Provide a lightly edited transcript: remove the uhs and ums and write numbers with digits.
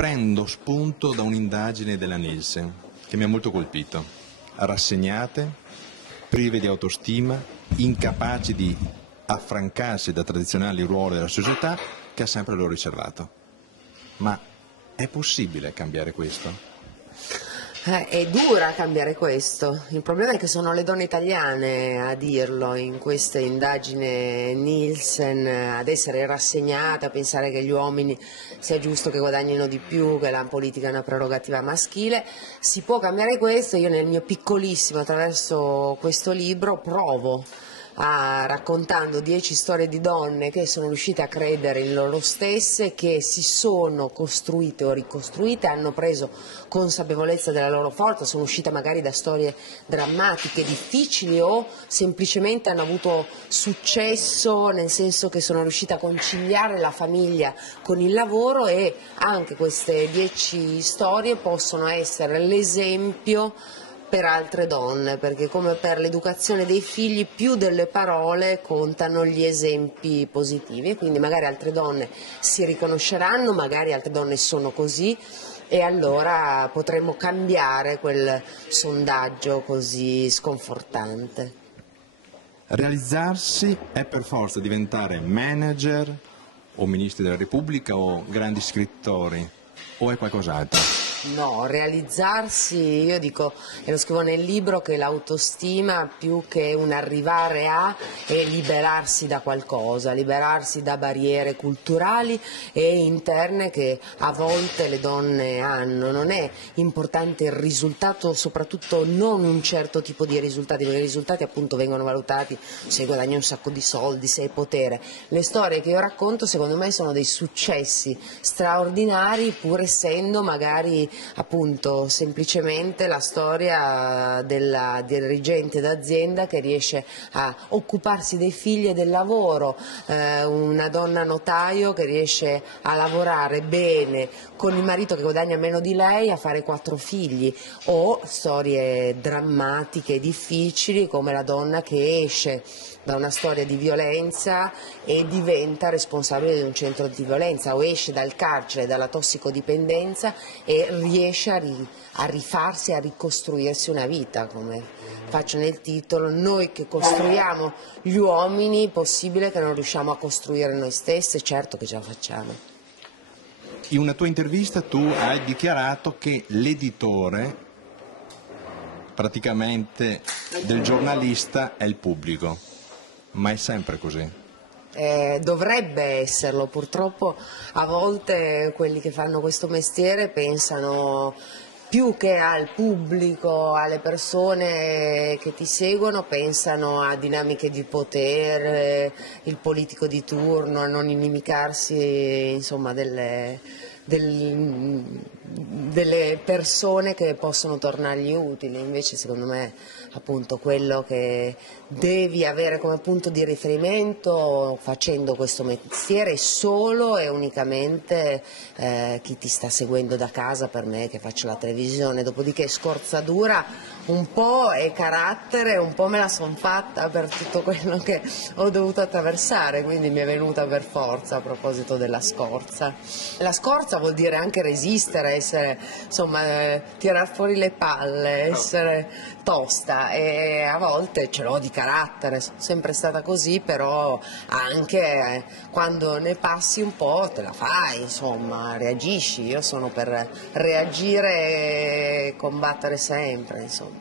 Prendo spunto da un'indagine della Nielsen che mi ha molto colpito. Rassegnate, prive di autostima, incapaci di affrancarsi da tradizionali ruoli della società che ha sempre loro riservato. Ma è possibile cambiare questo? È dura cambiare questo, il problema è che sono le donne italiane a dirlo in questa indagine Nielsen, ad essere rassegnate, a pensare che gli uomini sia giusto che guadagnino di più, che la politica è una prerogativa maschile. Si può cambiare questo, io nel mio piccolissimo attraverso questo libro provo raccontando 10 storie di donne che sono riuscite a credere in loro stesse, che si sono costruite o ricostruite, hanno preso consapevolezza della loro forza, sono uscite magari da storie drammatiche, difficili o semplicemente hanno avuto successo, nel senso che sono riuscite a conciliare la famiglia con il lavoro, e anche queste 10 storie possono essere l'esempio per altre donne, perché come per l'educazione dei figli più delle parole contano gli esempi positivi, e quindi magari altre donne si riconosceranno, magari altre donne sono così, e allora potremo cambiare quel sondaggio così sconfortante. Realizzarsi è per forza diventare manager o ministri della Repubblica o grandi scrittori, o è qualcos'altro? No, realizzarsi, io dico, e lo scrivo nel libro, che l'autostima più che un arrivare a è liberarsi da qualcosa, liberarsi da barriere culturali e interne che a volte le donne hanno. Non è importante il risultato, soprattutto non un certo tipo di risultati, perché i risultati appunto vengono valutati se guadagni un sacco di soldi, se hai potere. Le storie che io racconto secondo me sono dei successi straordinari, pur essendo magari appunto semplicemente la storia della dirigente d'azienda che riesce a occuparsi dei figli e del lavoro, una donna notaio che riesce a lavorare bene con il marito che guadagna meno di lei, a fare 4 figli, o storie drammatiche e difficili come la donna che esce da una storia di violenza e diventa responsabile di un centro di violenza, o esce dal carcere, dalla tossicodipendenza e riesce a rifarsi, a ricostruirsi una vita, come faccio nel titolo. Noi che costruiamo gli uomini, possibile che non riusciamo a costruire noi stessi? Certo che ce la facciamo. In una tua intervista tu hai dichiarato che l'editore praticamente del giornalista è il pubblico, ma è sempre così? Dovrebbe esserlo, purtroppo a volte quelli che fanno questo mestiere pensano più che al pubblico, alle persone che ti seguono, pensano a dinamiche di potere, il politico di turno, a non inimicarsi, insomma, delle persone che possono tornargli utili. Invece secondo me appunto quello che devi avere come punto di riferimento facendo questo mestiere solo e unicamente chi ti sta seguendo da casa, per me che faccio la televisione. Dopodiché scorzatura un po' è carattere, un po' me la son fatta per tutto quello che ho dovuto attraversare, quindi mi è venuta per forza. A proposito della scorza, la scorza vuol dire anche resistere, essere, insomma, tirar fuori le palle, essere tosta, e a volte ce l'ho di carattere, sono sempre stata così, però anche quando ne passi un po' te la fai, insomma, reagisci. Io sono per reagire e combattere sempre, insomma.